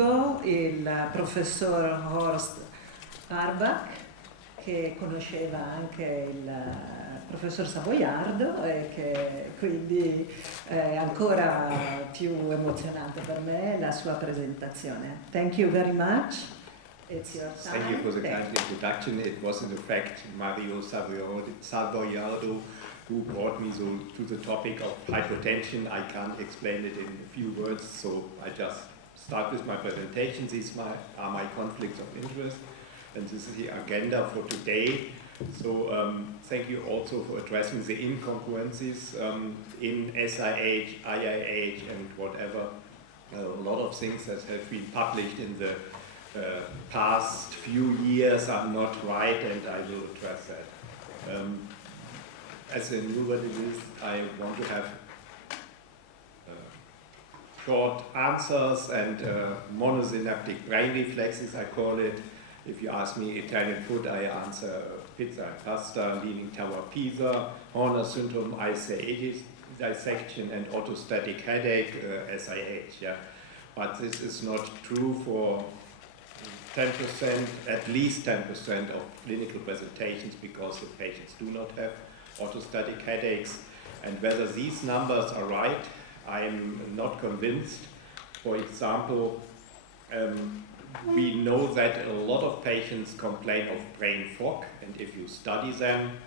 il professor Horst Urbach, che conosceva anche il professor Savoiardo e che quindi è ancora più emozionante per me la sua presentazione. Thank you very much. It's your time. Thank you for the kind introduction. It was in fact Mario Savoiardo who brought me to the topic of hypertension. I can't explain it in a few words, so I just start with my presentation. These are my conflicts of interest, and this is the agenda for today. So thank you also for addressing the incongruencies in SIH, IIH, and whatever. A lot of things that have been published in the past few years are not right, and I will address that. As a new release, I want to have short answers and monosynaptic brain reflexes, I call it. If you ask me Italian food, I answer pizza and pasta, leaning tower pizza, Horner syndrome, SIH dissection, and orthostatic headache, SIH. Yeah? But this is not true for 10%, at least 10% of clinical presentations, because the patients do not have orthostatic headaches. And whether these numbers are right, I'm not convinced. For example, we know that a lot of patients complain of brain fog, and if you study them,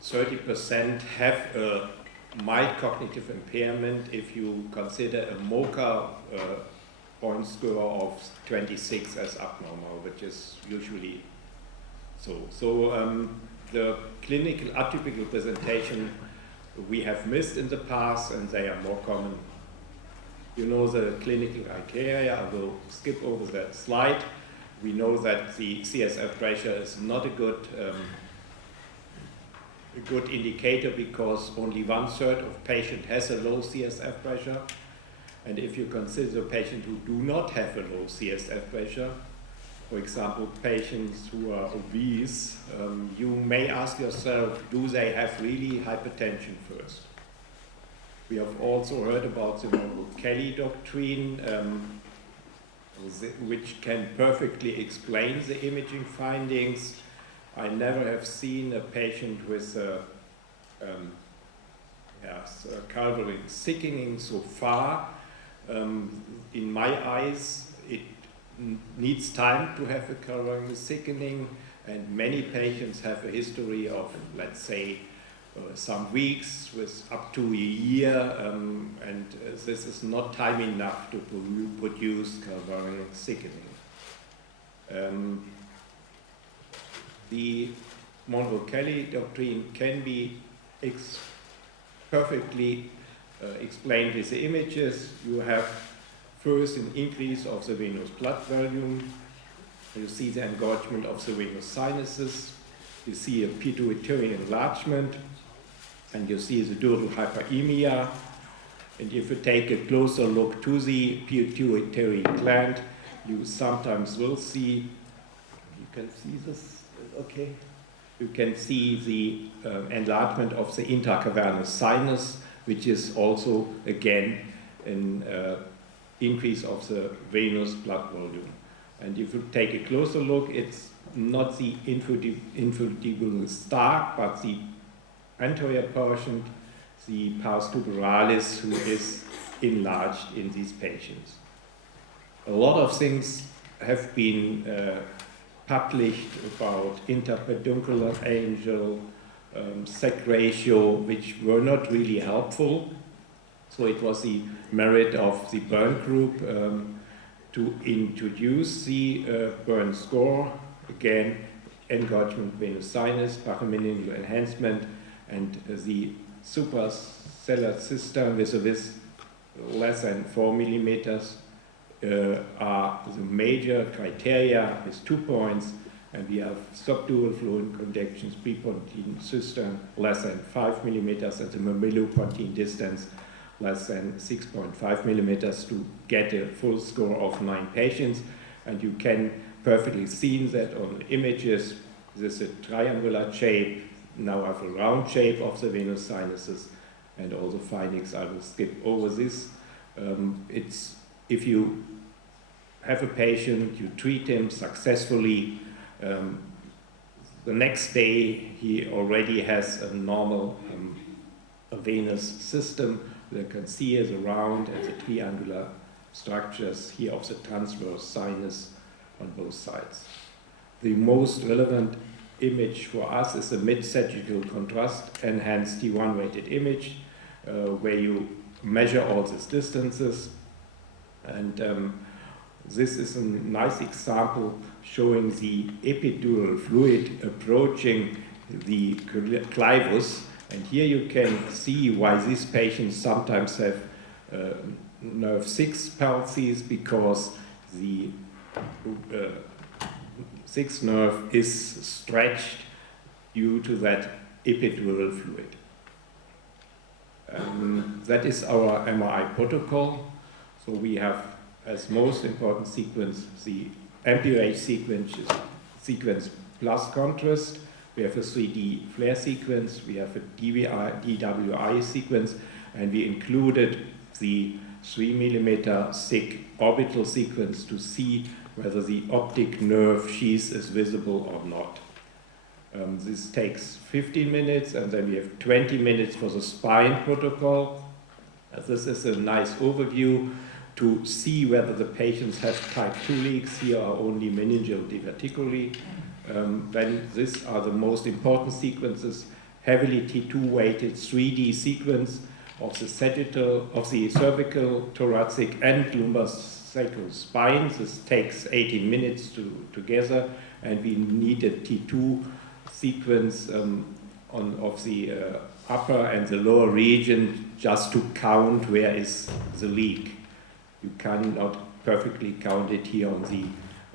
30% have a mild cognitive impairment if you consider a MoCA point score of 26 as abnormal, which is usually so. So the clinical atypical presentation we have missed in the past, and they are more common. You know the clinical criteria. I will skip over that slide. We know that the CSF pressure is not a good indicator, because only 1/3 of patient has a low CSF pressure. And if you consider patients who do not have a low CSF pressure, for example, patients who are obese, you may ask yourself, do they have really hypertension first? We have also heard about the Kelly doctrine, which can perfectly explain the imaging findings. I never have seen a patient with Calvary thickening so far. In my eyes, it needs time to have a Calvary thickening, and many patients have a history of, let's say, some weeks with up to a year, and this is not time enough to produce Calvary thickening. The Monroe-Kelly doctrine can be perfectly explained with the images. You have first an increase of the venous blood volume. You see the engorgement of the venous sinuses. You see a pituitary enlargement, and you see the dural hyperemia. And if you take a closer look to the pituitary gland, you sometimes will see, you can see this, okay? You can see the enlargement of the intracavernous sinus, which is also, again, an increase of the venous blood volume. And if you take a closer look, it's not the infundibulus stark, but the anterior portion, the pars tuberalis, who is enlarged in these patients. A lot of things have been published about interpeduncular angle, sec ratio, which were not really helpful. So it was the merit of the Bern group to introduce the Bern score, again, engorgement venous sinus, parameningeal enhancement, and the suprasellar system with less than 4 millimeters are the major criteria with 2 points, and we have subdural fluid conductions, prepontine system less than 5 millimeters, and the mammaropontine distance less than 6.5 millimeters to get a full score of 9 patients. And you can perfectly see that on the images. This is a triangular shape. Now I have a round shape of the venous sinuses, and all the findings I will skip over this. If you have a patient, you treat him successfully. The next day he already has a normal a venous system. You can see is around and the triangular structures here of the transverse sinus on both sides. The most relevant image for us is the mid-sagittal contrast enhanced T1 weighted image, where you measure all these distances. And this is a nice example showing the epidural fluid approaching the clivus. And here you can see why these patients sometimes have nerve 6 palsies, because the 6th nerve is stretched due to that epidural fluid. That is our MRI protocol. So we have as most important sequence the MPH sequence plus contrast. We have a 3D flare sequence, we have a DWI sequence, and we included the 3 mm thick orbital sequence to see whether the optic nerve sheath is visible or not. This takes 15 minutes, and then we have 20 minutes for the spine protocol. This is a nice overview to see whether the patients have type 2 leaks. Here are only meningeal diverticuli. Then these are the most important sequences: heavily T2 weighted 3D sequence of the sagittal, of the cervical, thoracic, and lumbar sacral spines. This takes 18 minutes together, and we need a T2 sequence of the upper and the lower region just to count where is the leak. You cannot perfectly count it here on the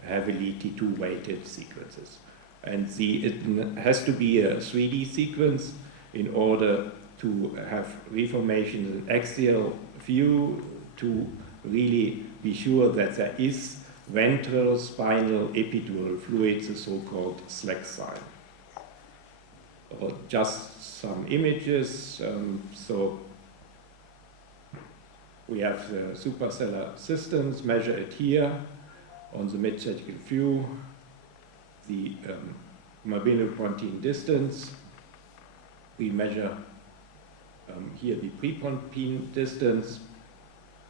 heavily T2 weighted sequences. And it has to be a 3D sequence in order to have reformation in axial view, to really be sure that there is ventral spinal epidural fluid, the so-called slack sign. Just some images. So we have the suprasellar systems, measure it here on the mid-sagittal view, the mabinopontine distance. We measure here the prepontine distance.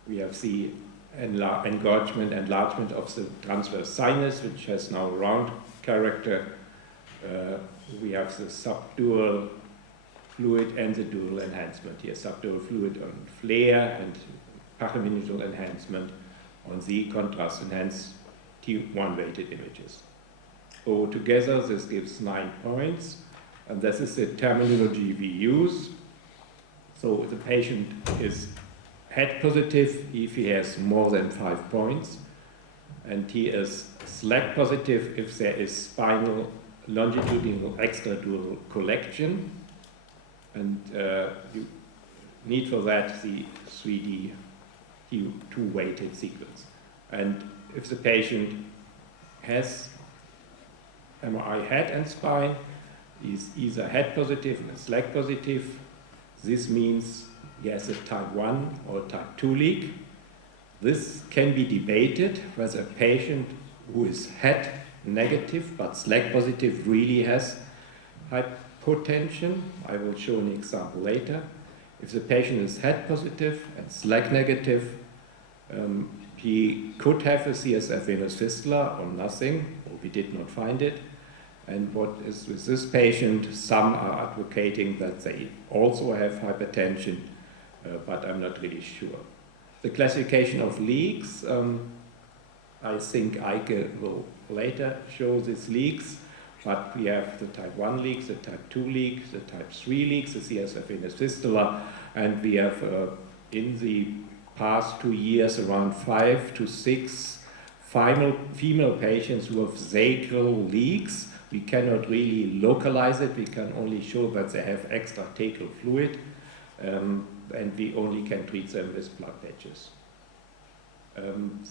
We have the enlargement of the transverse sinus, which has now a round character. We have the subdural fluid and the dural enhancement here. Subdural fluid on flare and pachymeningeal enhancement on the contrast enhanced T1 weighted images. So together this gives 9 points, and this is the terminology we use. So the patient is head positive if he has more than 5 points, and he is slack positive if there is spinal longitudinal extradural collection, and you need for that the 3D T2 weighted sequence. And if the patient has MRI head and spine, is either head positive or slack positive, this means he has a type 1 or type 2 leak. This can be debated whether a patient who is head negative but slack positive really has hypotension. I will show an example later. If the patient is head positive and slack negative, he could have a CSF venous fistula or nothing, or we did not find it. And what is with this patient, some are advocating that they also have hypertension, but I'm not really sure. The classification of leaks, I think Eike will later show these leaks, but we have the type 1 leaks, the type 2 leaks, the type 3 leaks, the CSF venous fistula, and we have in the past 2 years around 5 to 6 female patients who have sacral leaks. We cannot really localize it, we can only show that they have extrathecal fluid, and we only can treat them with blood patches.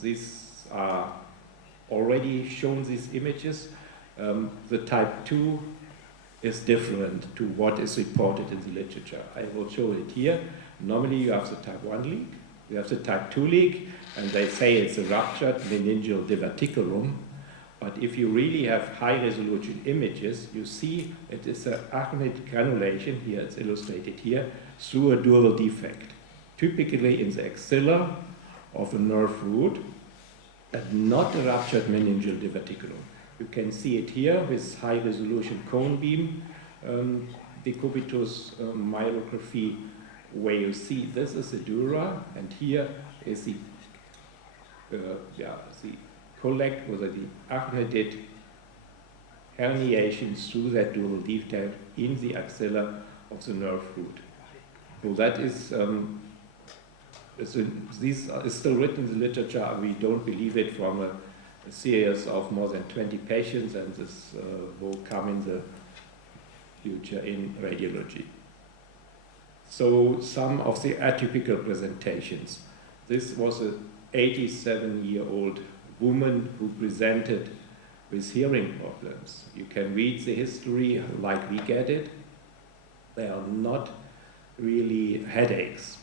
These are already shown, these images. The type 2 is different to what is reported in the literature. I will show it here. Normally you have the type 1 leak, You have the type 2 leak, and they say it's a ruptured meningeal diverticulum. But if you really have high-resolution images, you see it is an arachnoid granulation, here it's illustrated here, through a dural defect, typically in the axilla of a nerve root, but not a ruptured meningeal diverticulum. You can see it here with high-resolution cone beam decubitus myelography, where you see this is the dura, and here is the collect or the arachnoid herniation through that dural defect in the axilla of the nerve root. So that is, this is still written in the literature. We don't believe it from a series of more than 20 patients, and this will come in the future in radiology. So some of the atypical presentations. This was an 87-year-old woman who presented with hearing problems. You can read the history like we get it. They are not really headaches.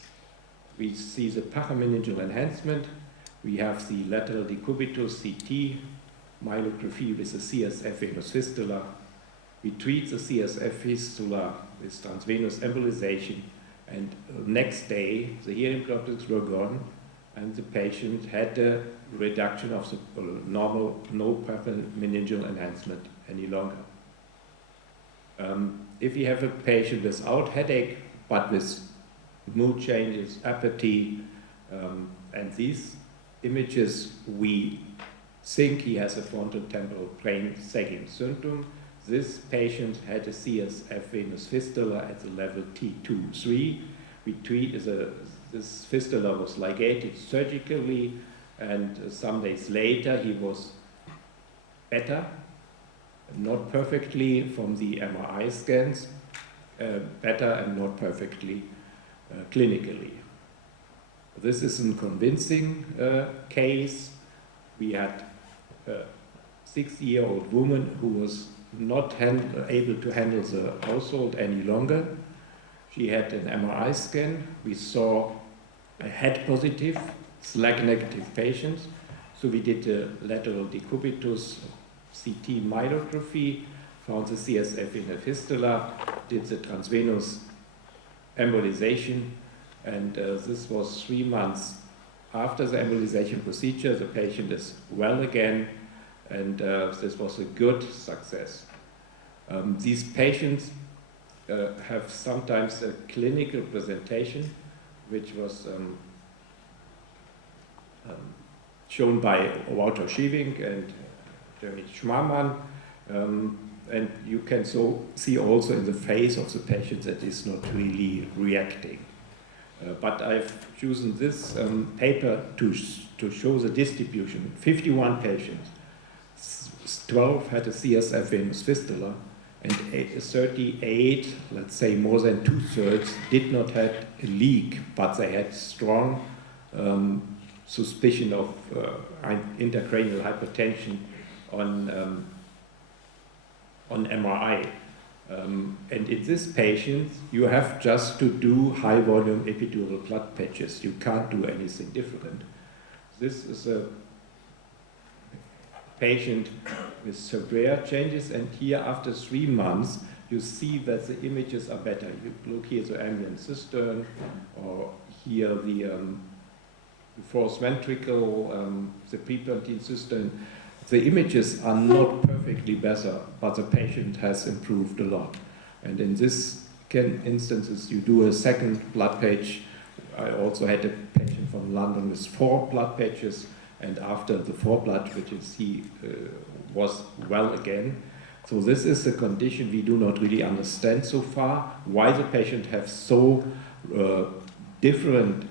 We see the parameningeal enhancement. We have the lateral decubitus CT, myelography with the CSF venous fistula. We treat the CSF fistula with transvenous embolization, and next day the hearing problems were gone, and the patient had a reduction of the normal, no parameningeal enhancement any longer. If you have a patient without headache, but with mood changes, apathy, and these images, we think he has a frontotemporal brain sagging syndrome. This patient had a CSF venous fistula at the level T2-3. We treat this fistula was ligated surgically, and some days later he was better, not perfectly from the MRI scans, better and not perfectly clinically. This is a convincing case. We had a 6-year-old woman who was not able to handle the household any longer. She had an MRI scan. We saw a head positive, SLAC negative patient. So we did a lateral decubitus CT myelography, found the CSF in the fistula, did the transvenous embolization, and this was 3 months after the embolization procedure. The patient is well again, and this was a good success. These patients have sometimes a clinical presentation, which was shown by Walter Schiewing and Jeremy Schmarmann, and you can see also in the face of the patient that is not really reacting. But I've chosen this paper to show the distribution. 51 patients, 12 had a CSF venous fistula, and 38, let's say more than 2/3, did not have a leak, but they had strong suspicion of intracranial hypertension on MRI. And in this patient, you have just to do high volume epidural blood patches. You can't do anything different. This is a patient with severe changes, and here after 3 months, you see that the images are better. You look here the ambient cistern, or here the fourth ventricle, the prepontine cistern. The images are not perfectly better, but the patient has improved a lot. And in this instances, you do a second blood patch. I also had a patient from London with 4 blood patches, and after the 4 blood patches, he was well again. So this is a condition we do not really understand so far, why the patient has so different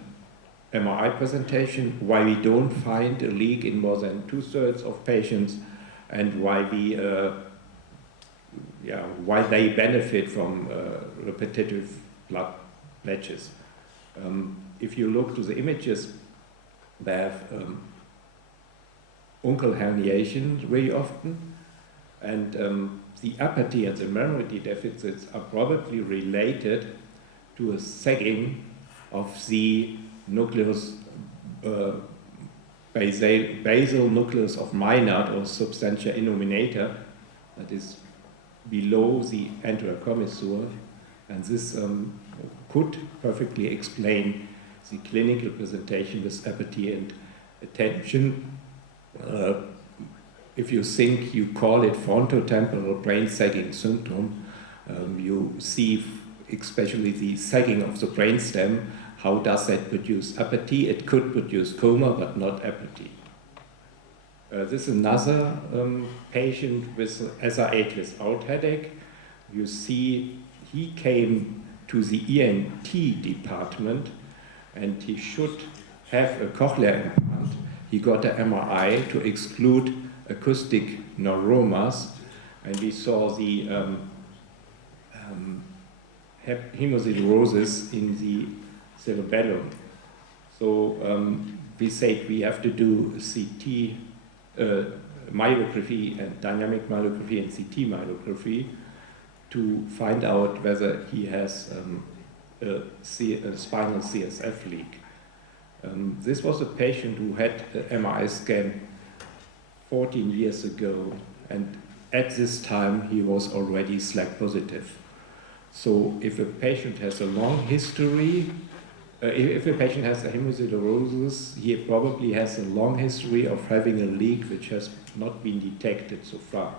MRI presentation, why we don't find a leak in more than 2/3 of patients, and why why they benefit from repetitive blood patches. If you look to the images, they have uncal herniation very often, and the apathy and the memory deficits are probably related to a sagging of the nucleus basal nucleus of Maynard or substantia innominata, that is below the anterior commissure, and this could perfectly explain the clinical presentation with apathy and attention. If you think you call it frontotemporal brain sagging syndrome, you see especially the sagging of the brainstem. How does that produce apathy? It could produce coma, but not apathy. This is another patient with SIH without headache. You see, he came to the ENT department and he should have a cochlear implant. He got an MRI to exclude acoustic neuromas, and we saw the hemosiderosis in the cerebellum. So we said we have to do CT myelography and dynamic myelography and CT myelography to find out whether he has a spinal CSF leak. This was a patient who had an MRI scan 14 years ago, and at this time he was already SLAC positive. So if a patient has a long history, if a patient has a hemosiderosis, he probably has a long history of having a leak which has not been detected so far.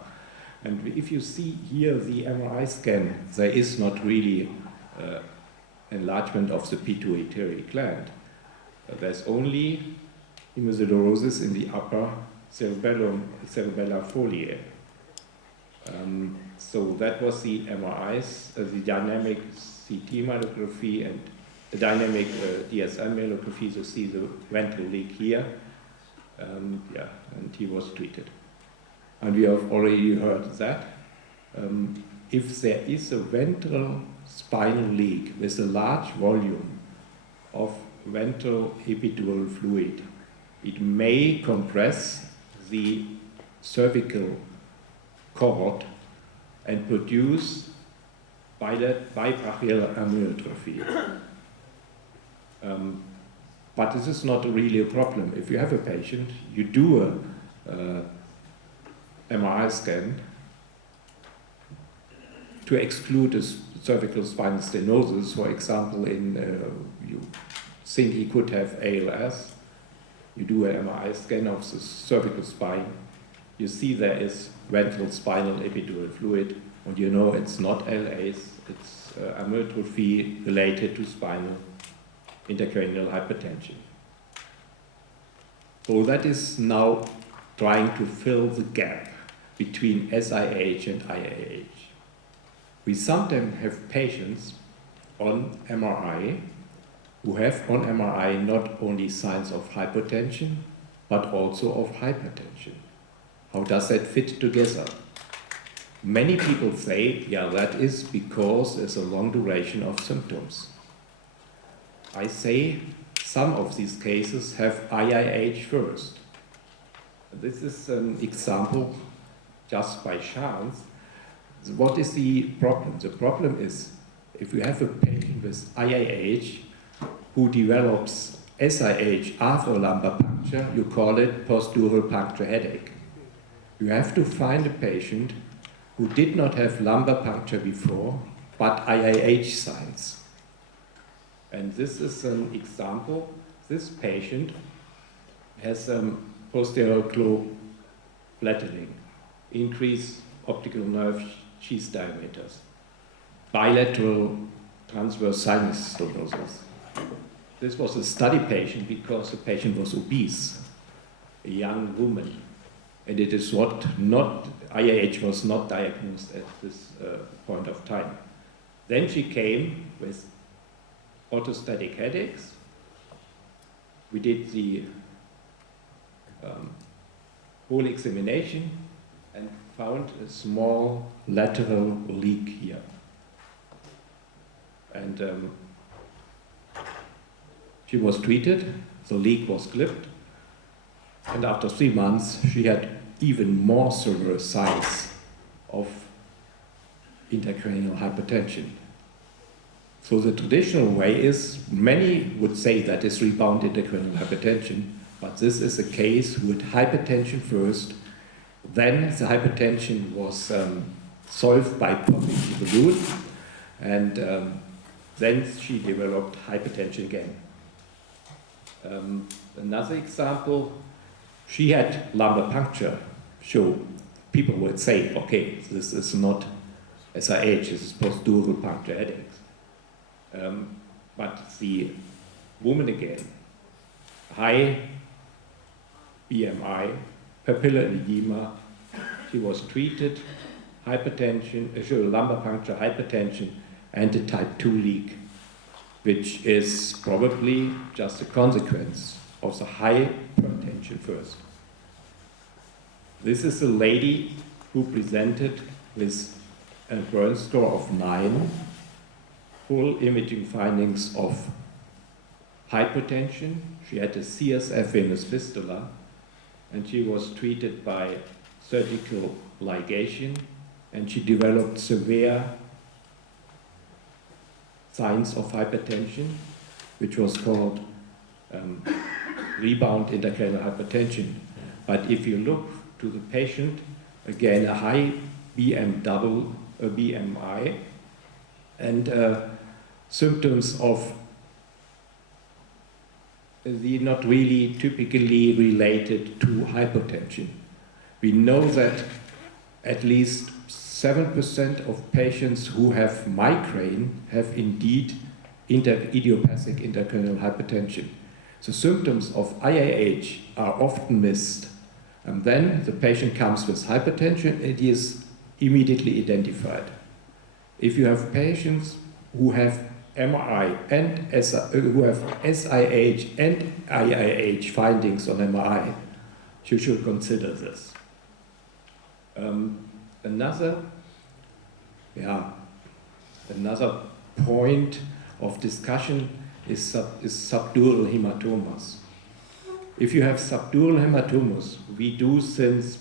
And if you see here the MRI scan, there is not really enlargement of the pituitary gland. There's only hemosiderosis in the upper cerebellar foliae. So that was the MRIs, the dynamic CT myelography and the dynamic DSM myelography. So see the ventral leak here. And he was treated. And we have already heard that. If there is a ventral spinal leak with a large volume of ventral epidural fluid, it may compress the cervical cord and produce bibrachial amyotrophy. But this is not really a problem. If you have a patient, you do a MRI scan to exclude a cervical spinal stenosis, for example, you think he could have ALS, you do an MRI scan of the cervical spine, you see there is ventral spinal epidural fluid, and you know it's not LAs, it's amyotrophy related to spinal intracranial hypertension. So that is now trying to fill the gap between SIH and IIH. We sometimes have patients on MRI who have on MRI not only signs of hypotension, but also of hypertension. How does that fit together? Many people say, yeah, that is because there's a long duration of symptoms. I say some of these cases have IIH first. This is an example just by chance. What is the problem? The problem is if you have a patient with IIH who develops SIH after lumbar puncture, you call it post-dural puncture headache. You have to find a patient who did not have lumbar puncture before, but IIH signs. And this is an example. This patient has posterior globe flattening, increased optical nerve sheath diameters, bilateral transverse sinus stenosis. This was a study patient because the patient was obese, a young woman, and it is IIH was not diagnosed at this point of time. Then she came with orthostatic headaches. We did the whole examination and found a small lateral leak here. And she was treated, the leak was clipped, and after 3 months she had even more severe signs of intracranial hypertension. So the traditional way is, many would say that is rebound intracranial hypertension, but this is a case with hypertension first, then the hypertension was solved by popping the balloon, and then she developed hypertension again. Another example, she had lumbar puncture. So people would say, okay, this is not SIH, this is post-dural puncture headaches. But the woman again, high BMI, papillar edema, she was treated, hypertension, lumbar puncture, hypertension, and a type 2 leak, which is probably just a consequence of the high hypertension first. This is a lady who presented with a burn score of 9, full imaging findings of hypertension. She had a CSF venous fistula, and she was treated by surgical ligation, and she developed severe signs of hypertension, which was called rebound intracranial hypertension. But if you look to the patient, again a high BMI, and symptoms of the not really typically related to hypertension. We know that at least 7% of patients who have migraine have indeed idiopathic intracranial hypertension. The symptoms of IIH are often missed, and then the patient comes with hypertension, it is immediately identified. If you have patients who have MRI and who have SIH and IIH findings on MRI, you should consider this. Another point of discussion is subdural hematomas. If you have subdural hematomas, we do since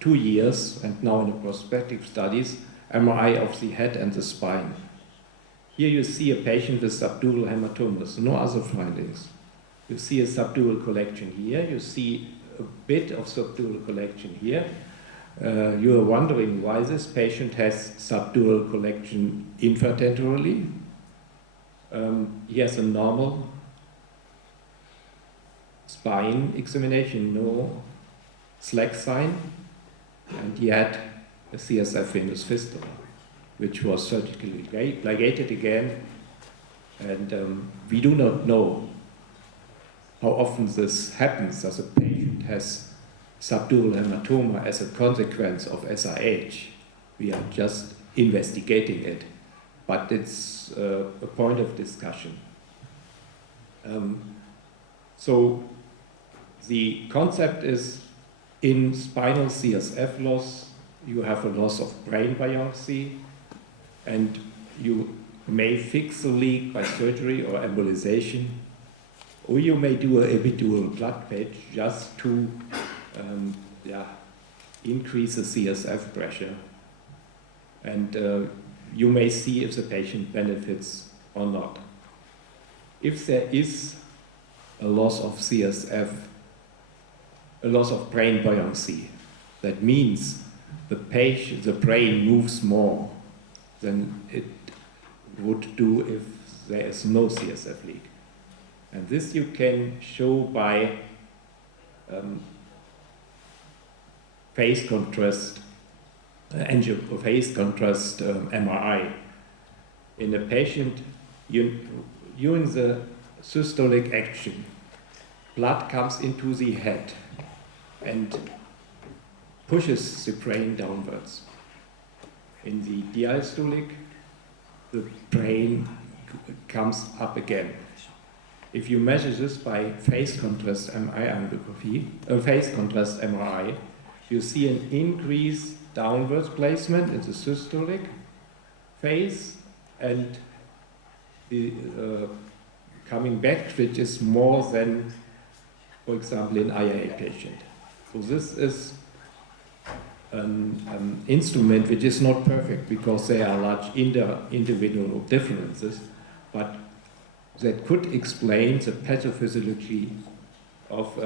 2 years, and now in the prospective studies, MRI of the head and the spine. Here you see a patient with subdural hematomas, no other findings. You see a subdural collection here, you see a bit of subdural collection here. You are wondering why this patient has subdural collection infratentorally. He has a normal spine examination, no slack sign, and he had a CSF venous fistula, which was surgically ligated again, and we do not know how often this happens as a patient has subdural hematoma as a consequence of SIH. We are just investigating it, but it's a point of discussion. So the concept is, in spinal CSF loss, you have a loss of brain buoyancy, and you may fix the leak by surgery or embolization, or you may do an epidural blood patch just to increase the CSF pressure, and you may see if the patient benefits or not. If there is a loss of CSF, a loss of brain buoyancy, that means the brain moves more than it would do if there is no CSF leak. And this you can show by phase contrast MRI. In a patient, during the systolic action, blood comes into the head and pushes the brain downwards. In the diastolic, the brain comes up again. If you measure this by phase contrast MRI, you see an increased downwards placement in the systolic phase, and the coming back, which is more than, for example, in IA patient. So this is an instrument which is not perfect because there are large individual differences, but that could explain the pathophysiology of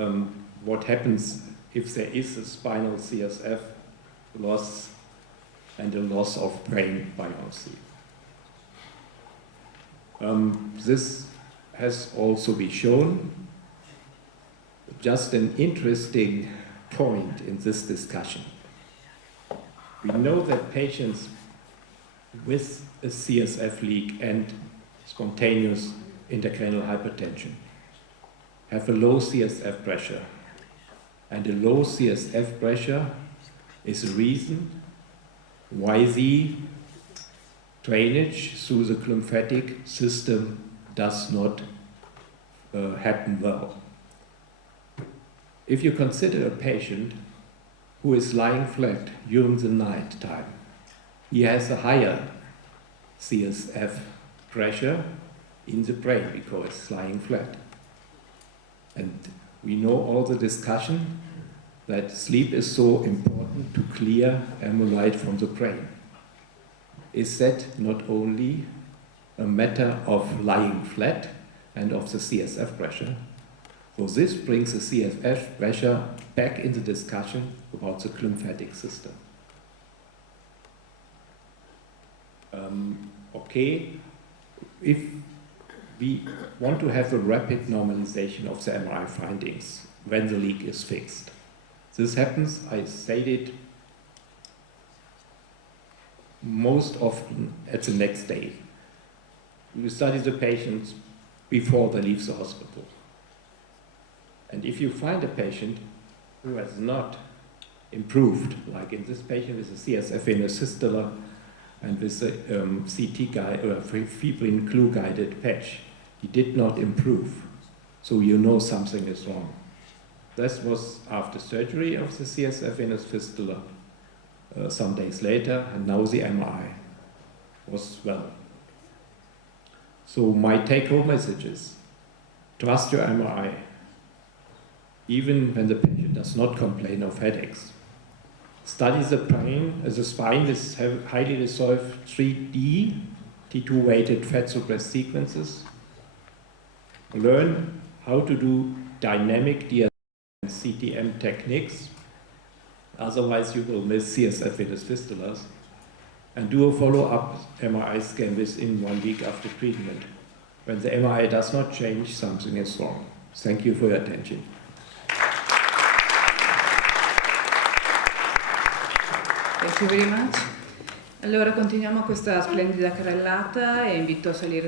what happens if there is a spinal CSF loss and a loss of brain biopsy. This has also been shown. Just an interesting point in this discussion. We know that patients with a CSF leak and spontaneous intracranial hypertension have a low CSF pressure. And a low CSF pressure is a reason why the drainage through the lymphatic system does not happen well. If you consider a patient who is lying flat during the night time, he has a higher CSF pressure in the brain because it's lying flat. And we know all the discussion that sleep is so important to clear amyloid from the brain. Is that not only a matter of lying flat and of the CSF pressure? So this brings the CSF pressure back in the discussion about the lymphatic system. Okay, if we want to have a rapid normalization of the MRI findings when the leak is fixed. This happens, I stated, most often at the next day. You study the patients before they leave the hospital. And if you find a patient who has not improved, like in this patient with a CSF venous fistula and with a CT guide or fibrin glue guided patch, he did not improve. So you know something is wrong. This was after surgery of the CSF venous fistula some days later, and now the MRI was well. So my take-home message is, trust your MRI, even when the patient does not complain of headaches. Study the brain as a spine with highly resolved 3D T2-weighted fat suppressed sequences. Learn how to do dynamic DSM and CTM techniques, otherwise you will miss CSF venous fistulas. And do a follow-up MRI scan within 1 week after treatment. When the MRI does not change, something is wrong. Thank you for your attention. Thank you very much. Allora continuiamo questa splendida carrellata e invito a salire